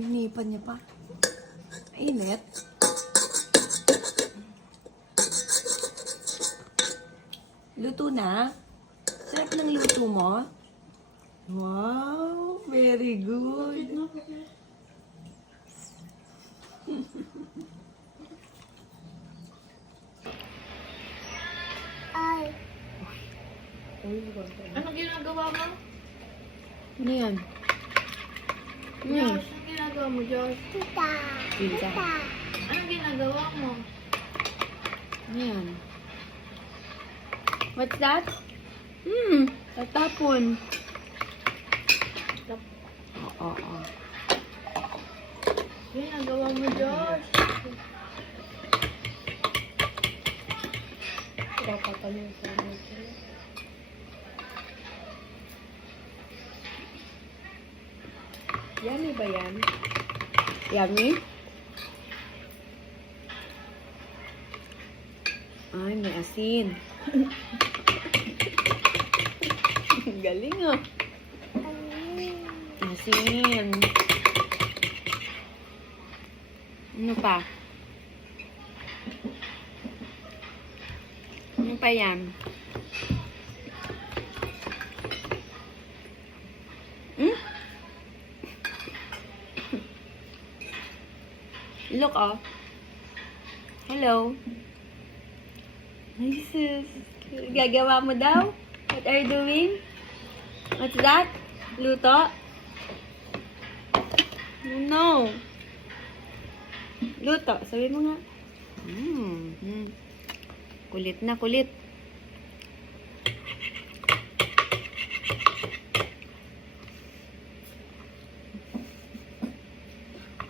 Hinipan niya pa. Init. Luto na? Sarap ng luto mo? Wow, very good. Anong ginagawa mo? Ano yan? Josh, anong ginagawa mo, Josh? Tita. Anong ginagawa mo? Ano yan? What's that? Hmm, tatapon. Oo, oo. Anong ginagawa mo, Josh? Papatalim sa mo sila. Yummy ba yan? Yummy? Ay, may asin. Galing ah. Asin. Ano pa? Ano pa yan? Look, oh. Hello. Sis. Gagawa mo daw? What are you doing? What's that? Luto? No. Luto. Sabi mo nga. Mm. Kulit na, kulit.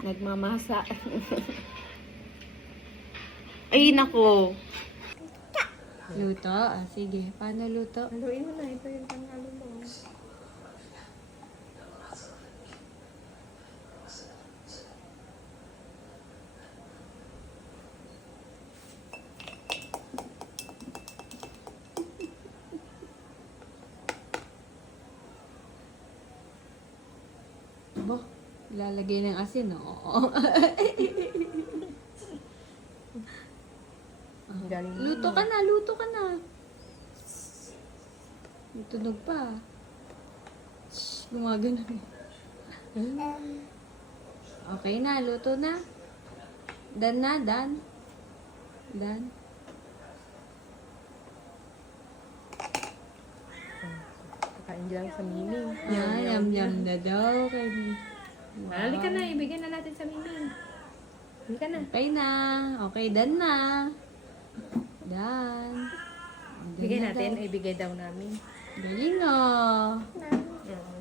Nagmamasa. Ay, nako. Luto? Ah, sige. Paano luto? Haluin mo na. Ito yung panalo mo. Bo, ilalagay ng asin, oo. Ang galing luto ka na, luto ka na. Tunog pa. Shh, gumagano. Okay na, luto na. Dan na, dan. Dan. Kakain lang sa mimi. Yan, yam yam na daw. Kay... Halika na. Ibigay na natin sa mimi. Halika na. Okay na. Okay, dan na. Dan. Dan Bigay na natin. Ibigay daw namin. Galing oh. Mm.